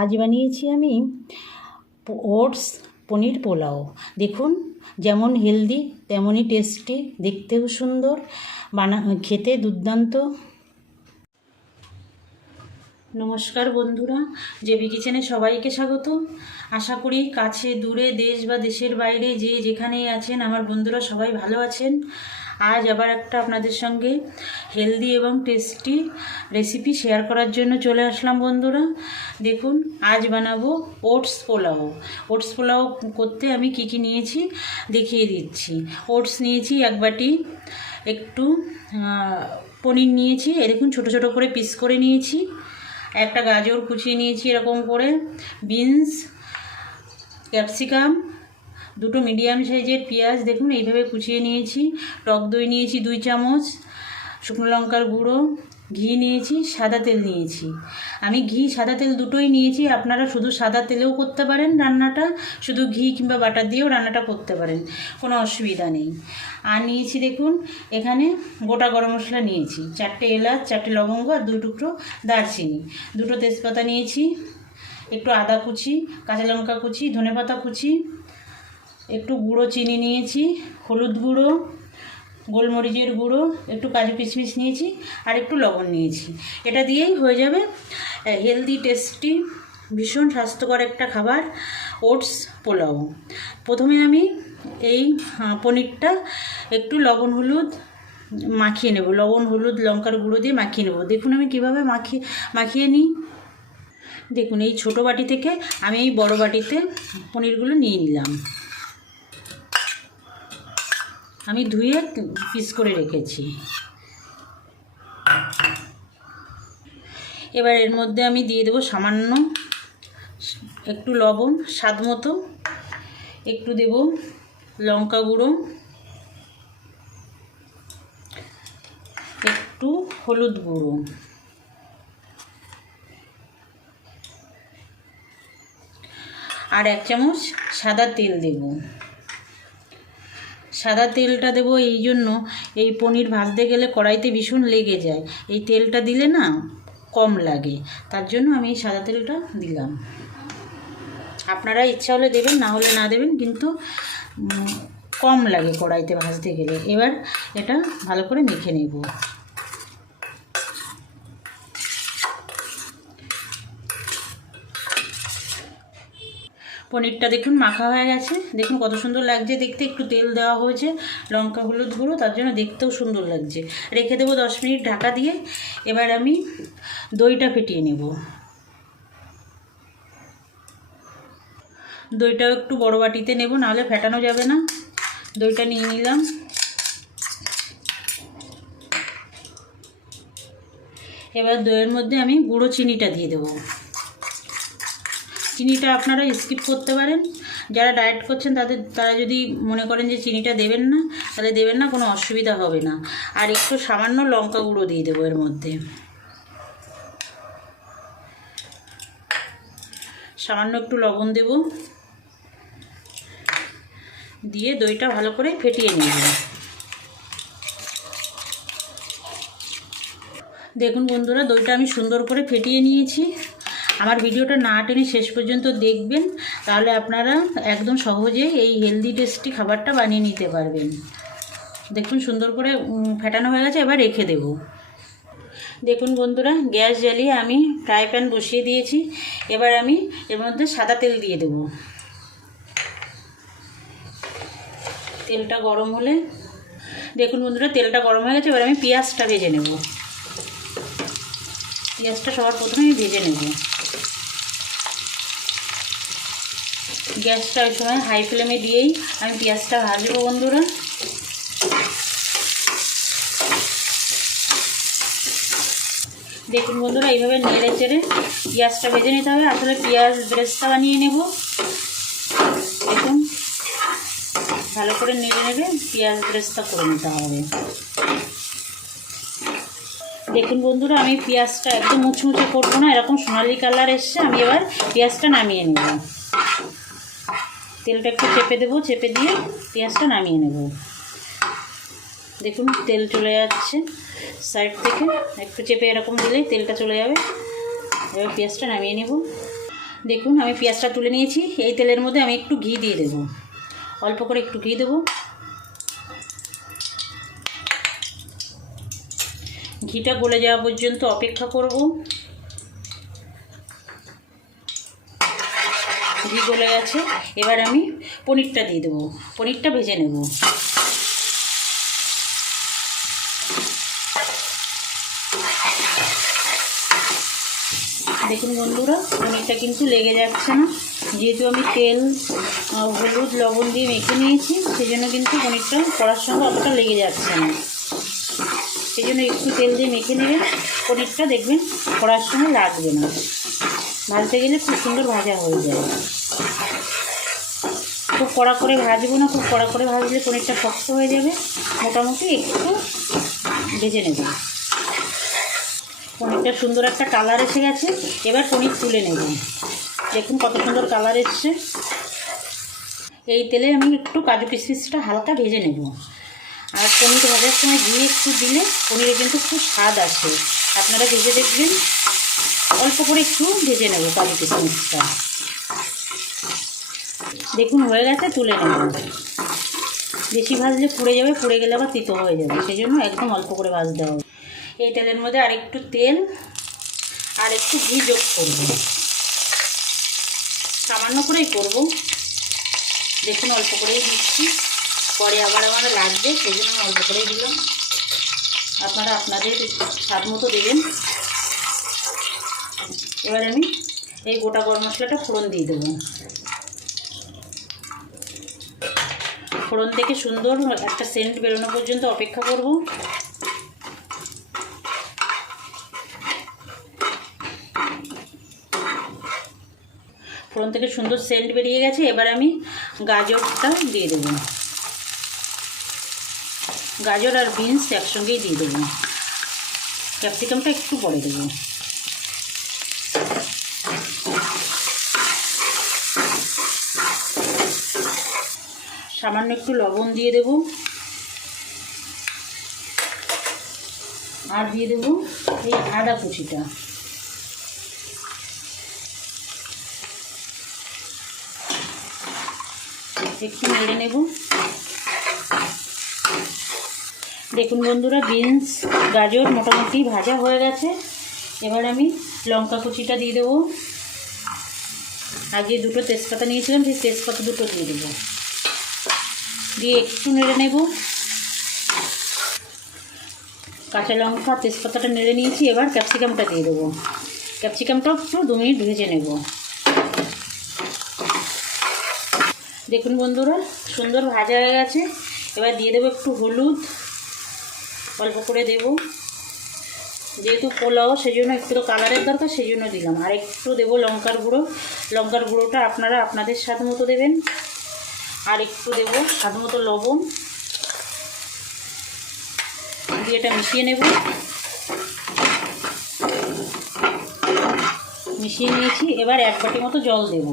আজ বানিয়েছি আমি ওটস পনির পোলাও। দেখুন, যেমন হেলদি তেমনই টেস্টি, দেখতেও সুন্দর, খেতে দুর্দান্ত। নমস্কার বন্ধুরা, জেবি কিচেনে সবাইকে স্বাগত। আশা করি কাছে দূরে দেশ বা দেশের বাইরে যে যেখানেই আছেন আমার বন্ধুরা সবাই ভালো আছেন। আজ আবার একটা আপনাদের সঙ্গে হেলদি এবং টেস্টি রেসিপি শেয়ার করার জন্য চলে আসলাম বন্ধুরা। দেখুন, আজ বানাবো ওটস পোলাও। ওটস পোলাও করতে আমি কি কি নিয়েছি দেখিয়ে দিচ্ছি। ওটস নিয়েছি এক বাটি, একটু পনির নিয়েছি, দেখুন ছোটো ছোটো করে পিস করে নিয়েছি, একটা গাজর কুচিয়ে নিয়েছি এরকম করে, বিনস, ক্যাপসিকাম, দুটো মিডিয়াম সাইজের পেঁয়াজ দেখুন এইভাবে কুচিয়ে নিয়েছি, টক দই নিয়েছি 2 চামচ, শুকনো লঙ্কার গুঁড়ো, ঘি নিয়েছি, সাদা তেল নিয়েছি। আমি ঘি সাদা তেল দুটোই নিয়েছি, আপনারা শুধু সাদা তেলেও করতে পারেন রান্নাটা, শুধু ঘি কিংবা বাটার দিয়েও রান্নাটা করতে পারেন, কোনো অসুবিধা নেই। আর নিয়েছি দেখুন এখানে গোটা গরম মশলা নিয়েছি, 4টে এলাচ, 4টে লবঙ্গ আর 2 টুকরো দারচিনি, 2টো তেজপাতা নিয়েছি, একটু আদা কুচি, কাঁচা লঙ্কা কুচি, ধনেপাতা কুচি, একটু গুঁড়ো চিনি নিয়েছি, হলুদ গুঁড়ো, গোলমরিচের গুঁড়ো, একটু কাজু কিশমিশ নিয়েছি আর একটু লবণ নিয়েছি। এটা দিয়েই হয়ে যাবে হেলদি টেস্টি ভীষণ স্বাস্থ্যকর একটা খাবার ওটস পোলাও। প্রথমে আমি এই পনিরটা একটু লবণ হলুদ মাখিয়ে নেব, লবণ হলুদ লঙ্কার গুঁড়ো দিয়ে মাখিয়ে নেব। দেখুন আমি কীভাবে মাখিয়ে নিই। দেখুন এই ছোটো বাটি থেকে আমি এই বড় বাটিতে পনিরগুলো নিয়ে নিলাম, আমি ধুয়ে পিস করে রেখেছি। এবার এর মধ্যে আমি দিয়ে দেবো সামান্য একটু লবণ স্বাদ মতো, একটু দেব লঙ্কা গুঁড়ো, একটু হলুদ গুঁড়ো, আর 1 চামচ সাদা তেল দেব। সাদা তেলটা দেবো এই জন্য, এই পনির ভাজতে গেলে কড়াইতে ভীষণ লেগে যায়, এই তেলটা দিলে না কম লাগে, তার জন্য আমি এই সাদা তেলটা দিলাম। আপনারা ইচ্ছা হলে দেবেন, না হলে না দেবেন, কিন্তু কম লাগে কড়াইতে ভাজতে গেলে। এবার এটা ভালো করে মেখে নেব। পনিরটা দেখুন মাখা হয়ে গেছে, দেখুন কত সুন্দর লাগছে দেখতে, একটু তেল দেওয়া হয়েছে, লঙ্কা হলুদ গুঁড়ো, তার জন্য দেখতেও সুন্দর লাগছে। রেখে দেবো 10 মিনিট ঢাকা দিয়ে। এবার আমি দইটা ফেটিয়ে নেব। দইটাও একটু বড় বাটিতে নেব, নাহলে ফেটানো যাবে না। দইটা নিয়ে নিলাম। এবার দইয়ের মধ্যে আমি গুঁড়ো চিনিটা দিয়ে দেবো। চিনিটা আপনারা স্কিপ করতে পারেন, যারা ডায়েট করছেন তারা যদি মনে করেন যে চিনিটা দেবেন না তাহলে দেবেন না, কোনো অসুবিধা হবে না। আর একটু সামান্য লঙ্কা গুঁড়ো দিয়ে দেবো এর মধ্যে, সামান্য একটু লবণ দেব, দিয়ে দইটা ভালো করে ফেটিয়ে নেব। দেখুন বন্ধুরা, দইটা আমি সুন্দর করে ফেটিয়ে নিয়েছি। আমার ভিডিওটা না টেনে শেষ পর্যন্ত দেখবেন, তাহলে আপনারা একদম সহজেই এই হেলদি টেস্টি খাবারটা বানিয়ে নিতে পারবেন। দেখুন সুন্দর করে ফেটানো হয়ে গেছে, এবার রেখে দেব। দেখুন বন্ধুরা, গ্যাস জ্বালিয়ে আমি ফ্রাই প্যান বসিয়ে দিয়েছি। এবার আমি এর মধ্যে সাদা তেল দিয়ে দেব। তেলটা গরম হলে, দেখুন বন্ধুরা তেলটা গরম হয়ে গেছে, এবার আমি পেঁয়াজটা ভেজে নেব। পেঁয়াজটা সবার প্রথমে আমি ভেজে নেব। গ্যাসটা ওই সময় হাই ফ্লেমে দিয়েই আমি পেঁয়াজটা ভাজবো বন্ধুরা। দেখুন বন্ধুরা, এইভাবে নেড়ে চেড়ে পেঁয়াজটা ভেজে নিতে হবে। আসলে পেঁয়াজ ব্রেস্তা বানিয়ে নেব। দেখুন ভালো করে নেড়ে নেড়ে পেঁয়াজ ব্রেস্তা করে নিতে হবে। দেখুন বন্ধুরা, আমি পেঁয়াজটা একদম মুচমুচে করবো না, এরকম সোনালি কালার এসছে, আমি এবার পেঁয়াজটা নামিয়ে নেব। তেলটা একটু চেপে দেবো, চেপে দিয়ে পেঁয়াজটা নামিয়ে নেব। দেখুন তেল চলে যাচ্ছে সাইড থেকে, একটু চেপে এরকম দিলেই তেলটা চলে যাবে। এবার পেঁয়াজটা নামিয়ে নেব। দেখুন আমি পেঁয়াজটা তুলে নিয়েছি। এই তেলের মধ্যে আমি একটু ঘি দিয়ে দেবো, অল্প করে একটু ঘি দেবো। ঘিটা গলে যাওয়া পর্যন্ত অপেক্ষা করব। ঘি গলে গেছে, এবার আমি পনিরটা দিয়ে দেবো। পনিরটা ভেজে নেব। দেখুন বন্ধুরা, পনিরটা কিন্তু লেগে যাচ্ছে না, যেহেতু আমি তেল হলুদ লবণ দিয়ে মেখে নিয়েছি, সেই জন্য কিন্তু পনিরটা করার সঙ্গে অতটা লেগে যাচ্ছে না। সেই জন্য একটু তেল দিয়ে মেখে নেবেন, পনিরটা দেখবেন করার সময় লাগবে না, ভাজতে গেলে খুব সুন্দর ভাজা হয়ে যায়। খুব কড়া করে ভাজবো না, খুব কড়া করে ভাজলে পনিরটা শক্ত হয়ে যাবে। মোটামুটি একটু ভেজে নেব। পনিরটা সুন্দর একটা কালার এসে গেছে, এবার পনির তুলে নেব। দেখুন কত সুন্দর কালার এসছে। এই তেলে আমি একটু কাজু কিশমিশটা হালকা ভেজে নেব। আর পনির ভাজার সময় ঘি একটু দিলে পনিরে কিন্তু খুব স্বাদ আসে। আপনারা ভেজে দেখবেন, অল্প করে একটু ভেজে নেব কাজু কিশমিশটা। দেখুন হয়ে গেছে, তুলে নেব। বেশি ভাজলে পুড়ে যাবে, পুড়ে গেলে আবার তিতো হয়ে যাবে, সেই জন্য একদম অল্প করে ভাজতে হবে। এই তেলের মধ্যে আর একটু তেল আর একটু ঘি যোগ করব, সামান্য করেই করব। দেখুন অল্প করেই দিচ্ছি, পরে আবার আমার লাগবে, সেই জন্য অল্প করেই দিলাম। আপনারা আপনাদের স্বাদ মতো দেবেন। এবার আমি এই গোটা গরম মশলাটা ফোড়ন দিয়ে দেবো। ফোড়ন থেকে সুন্দর একটা সেন্ট বেরোনো পর্যন্ত অপেক্ষা করব। ফোড়ন থেকে সুন্দর সেন্ট বেরিয়ে গেছে, এবার আমি গাজরটা দিয়ে দেবো। গাজর আর বিনস একসঙ্গেই দিয়ে দেবো, ক্যাপসিকামটা একটু পরে দেবো। সামান্য একটু লবণ দিয়ে দেব, আর দিয়ে দেব এই আদা কুচিটা। একটু নেড়ে নেব। দেখুন বন্ধুরা, বিনস গাজর মোটামুটি ভাজা হয়ে গেছে। এবার আমি লঙ্কা কুচিটা দিয়ে দেবো। আগে দুটো তেজপাতা নিয়েছিলাম, সেই তেজপাতা দুটো দিয়ে দেবো, দিয়ে একটু নেড়ে নেব। কাঁচা লঙ্কা তেজপাতাটা নেড়ে নিয়েছি, এবার ক্যাপসিকামটা দিয়ে দেবো। ক্যাপসিকামটাও একটু 2 মিনিট ভেজে নেব। দেখুন বন্ধুরা, সুন্দর ভাজা হয়ে গেছে। এবার দিয়ে দেবো একটু হলুদ, অল্প করে দেব, যেহেতু পোলাও সেজন্য একটু তো কালারের দরকার, সেই জন্য দিলাম। আর একটু দেবো লঙ্কার গুঁড়ো। লঙ্কার গুঁড়োটা আপনারা আপনাদের স্বাদ মতো দেবেন। আর একটু দেবো স্বাদ মতো লবণ, দিয়ে এটা মিশিয়ে নেব। মিশিয়ে নিয়েছি, এবার 1 বাটি মতো জল দেব।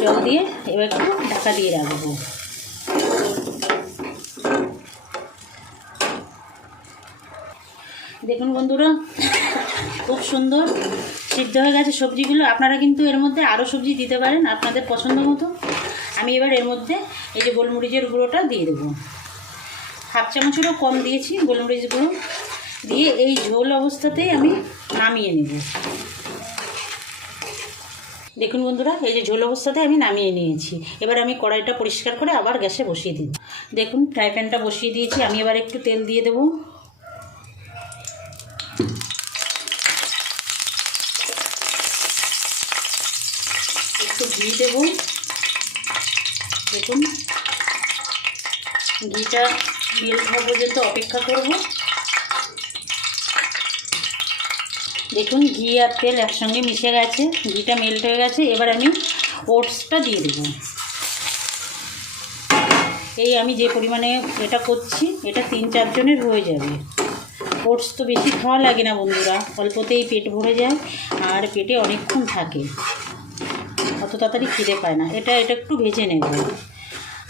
জল দিয়ে এবার একটু ঢাকা দিয়ে রাখবো। দেখুন বন্ধুরা, খুব সুন্দর সিদ্ধ হয়ে গেছে সবজিগুলো। আপনারা কিন্তু এর মধ্যে আরও সবজি দিতে পারেন আপনাদের পছন্দ মতো। আমি এবার এর মধ্যে এই যে গোলমরিচের গুঁড়োটা দিয়ে দেবো। 1/2 চামচেরও কম দিয়েছি গোলমরিচ গুঁড়ো, দিয়ে এই ঝোল অবস্থাতেই আমি নামিয়ে নেব। দেখুন বন্ধুরা, এই যে ঝোল অবস্থাতে আমি নামিয়ে নিয়েছি। এবার আমি কড়াইটা পরিষ্কার করে আবার গ্যাসে বসিয়ে দিই। দেখুন ফ্রাই প্যানটা বসিয়ে দিয়েছি। আমি এবার একটু তেল দিয়ে দেবো। একটু ঘি দেব। দেখুন ঘিটা মেল্ট হওয়া পর্যন্ত অপেক্ষা করব। দেখুন ঘি আর তেল একসঙ্গে মিশে গেছে, ঘিটা মেল্ট হয়ে গেছে। এবার আমি ওটসটা দিয়ে দেব। এই আমি যে পরিমাণে এটা করছি, এটা 3-4 জনের হয়ে যাবে। ওটস তো বেশি খাওয়া লাগে না বন্ধুরা, অল্পতেই পেট ভরে যায় আর পেটে অনেকক্ষণ থাকে, অত তাড়াতাড়ি খিদে পায় না। এটা একটু ভেজে নেব।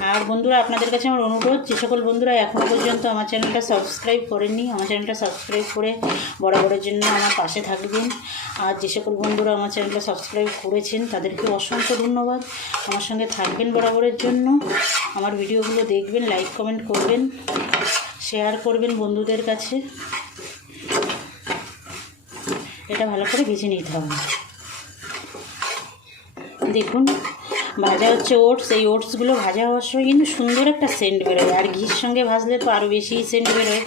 আর বন্ধুরা, আপনাদের কাছে আমার অনুরোধ, যে সকল বন্ধুরা এখনও পর্যন্ত আমার চ্যানেলটা সাবস্ক্রাইব করেননি, আমার চ্যানেলটা সাবস্ক্রাইব করে বরাবরের জন্য আমার পাশে থাকবেন। আর যে সকল বন্ধুরা আমার চ্যানেলটা সাবস্ক্রাইব করেছেন তাদেরকে অসংখ্য ধন্যবাদ। আমার সঙ্গে থাকবেন বরাবরের জন্য, আমার ভিডিওগুলো দেখবেন, লাইক কমেন্ট করবেন, শেয়ার করবেন বন্ধুদের কাছে। এটা ভালো করে ভেজে নিতে হবে। দেখুন, ভাজা হচ্ছে ওটস। এই ওটসগুলো ভাজা হওয়ার সময় কিন্তু সুন্দর একটা সেন্ট বেরোয়, আর ঘির সঙ্গে ভাজলে তো আরও বেশি সেন্ট বেরোয়।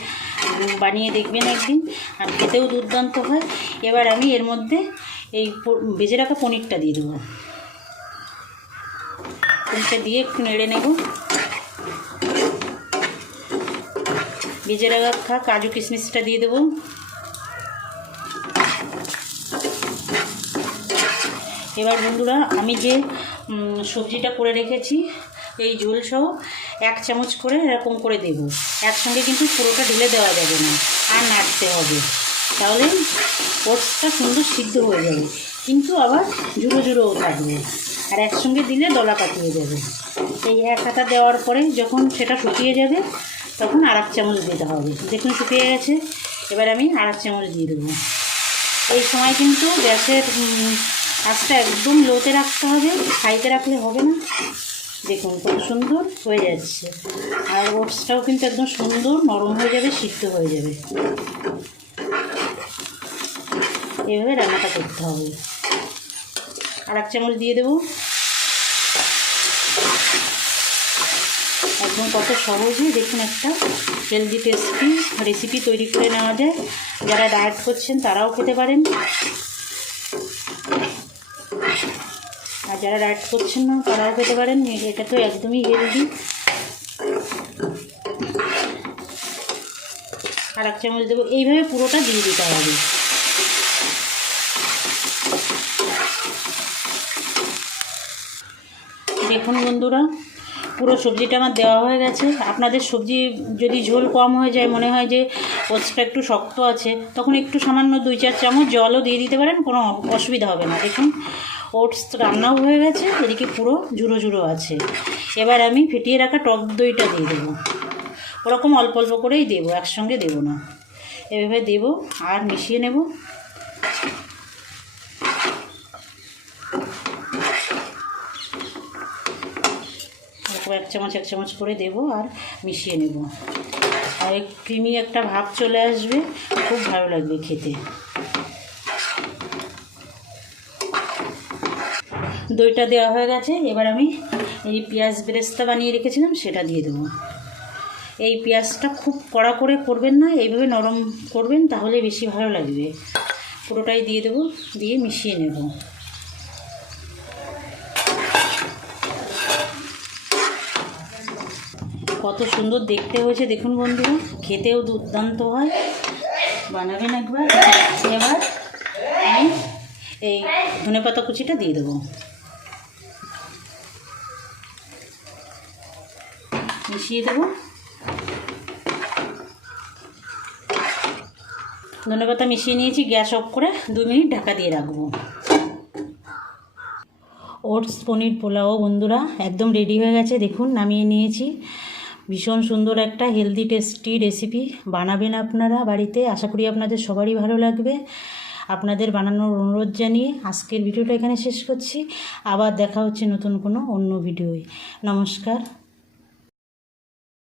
বানিয়ে দেখবেন একদিন, আর খেতেও দুর্দান্ত হয়। এবার আমি এর মধ্যে এই ভেজে রাখা পনিরটা দিয়ে দেবো। পনিরটা দিয়ে একটু নেড়ে নেব। ভেজে রাখা কাজু কিশমিশটা দিয়ে দেবো। এবার বন্ধুরা, আমি যে সবজিটা করে রেখেছি এই ঝোল সহ 1 চামচ করে এরকম করে দেব। একসঙ্গে কিন্তু পুরোটা ঢেলে দেওয়া যাবে না, আর নাড়তে হবে, তাহলে ওটসটা সুন্দর সিদ্ধ হয়ে যাবে, কিন্তু আবার ঝুড়ো ঝুড়োও থাকবে। আর একসঙ্গে দিলে দলা পাকিয়ে যাবে। এই 1 হাতা দেওয়ার পরে যখন সেটা শুকিয়ে যাবে তখন আর 1 চামচ দিতে হবে। দেখুন শুকিয়ে গেছে। এবার আমি আর 1 চামচ দিয়ে দেবো। এই সময় কিন্তু গ্যাসের আঁচটা একদম লোতে রাখতে হবে, হাইতে রাখলে হবে না। দেখুন কত সুন্দর হয়ে যাচ্ছে। আর ওটসটাও কিন্তু একদম সুন্দর নরম হয়ে যাবে, সিদ্ধ হয়ে যাবে। এভাবে রান্নাটা করতে হবে। আর 1 চামচ দিয়ে দেবো। একদম কত সহজে দেখুন একটা হেলদি টেস্টি রেসিপি তৈরি করে নেওয়া যায়। যারা ডায়েট করছেন তারাও খেতে পারেন, আর যারা ডায়েট করছেন না তারাও খেতে পারেন। এটা তো একদমই হেলদি। আর 1 চামচ দেবো। এইভাবে পুরোটা দিয়ে দিতে হবে। দেখুন বন্ধুরা, পুরো সবজিটা আমার দেওয়া হয়ে গেছে। আপনাদের সবজি যদি ঝোল কম হয়ে যায়, মনে হয় যে ওটসটা একটু শক্ত আছে, তখন একটু সামান্য 2-4 চামচ জলও দিয়ে দিতে পারেন, কোনো অসুবিধা হবে না। দেখুন ওটস রান্নাও হয়ে গেছে, এদিকে পুরো ঝুড়ো ঝুড়ো আছে। এবার আমি ফেটিয়ে রাখা টক দইটা দিয়ে দেবো। ওরকম অল্প অল্প করেই দেবো, একসঙ্গে দেবো না। এভাবে দেবো আর মিশিয়ে নেব। এক চামচ করে দেবো আর মিশিয়ে নেব। আর ক্রিমি একটা ভাব চলে আসবে, খুব ভালো লাগবে খেতে। দইটা দেওয়া হয়ে গেছে। এবার আমি এই পেঁয়াজ বেরেস্তা বানিয়ে রেখেছিলাম সেটা দিয়ে দেবো। এই পেঁয়াজটা খুব কড়া করে করবেন না, এইভাবে নরম করবেন, তাহলে বেশি ভালো লাগবে। পুরোটাই দিয়ে দেবো, দিয়ে মিশিয়ে নেব। কত সুন্দর দেখতে হয়েছে দেখুন বন্ধুরা, খেতেও দুর্দান্ত হয়। বানাবেন একবার। এবার আমি এই ধনেপাতা কুচিটা দিয়ে দেবো, মিশিয়ে দেবো। ধনেপাতা মিশিয়ে নিয়েছি। গ্যাস অফ করে 2 মিনিট ঢাকা দিয়ে রাখবো। ওটস পনির পোলাও বন্ধুরা একদম রেডি হয়ে গেছে। দেখুন নামিয়ে নিয়েছি। ভীষণ সুন্দর একটা হেলদি টেস্টি রেসিপি। বানাবেন আপনারা বাড়িতে, আশা করি আপনাদের সবারই ভালো লাগবে। আপনাদের বানানোর অনুরোধ জানিয়ে আজকের ভিডিওটা এখানে শেষ করছি। আবার দেখা হচ্ছে নতুন কোনো অন্য ভিডিওয়। নমস্কার।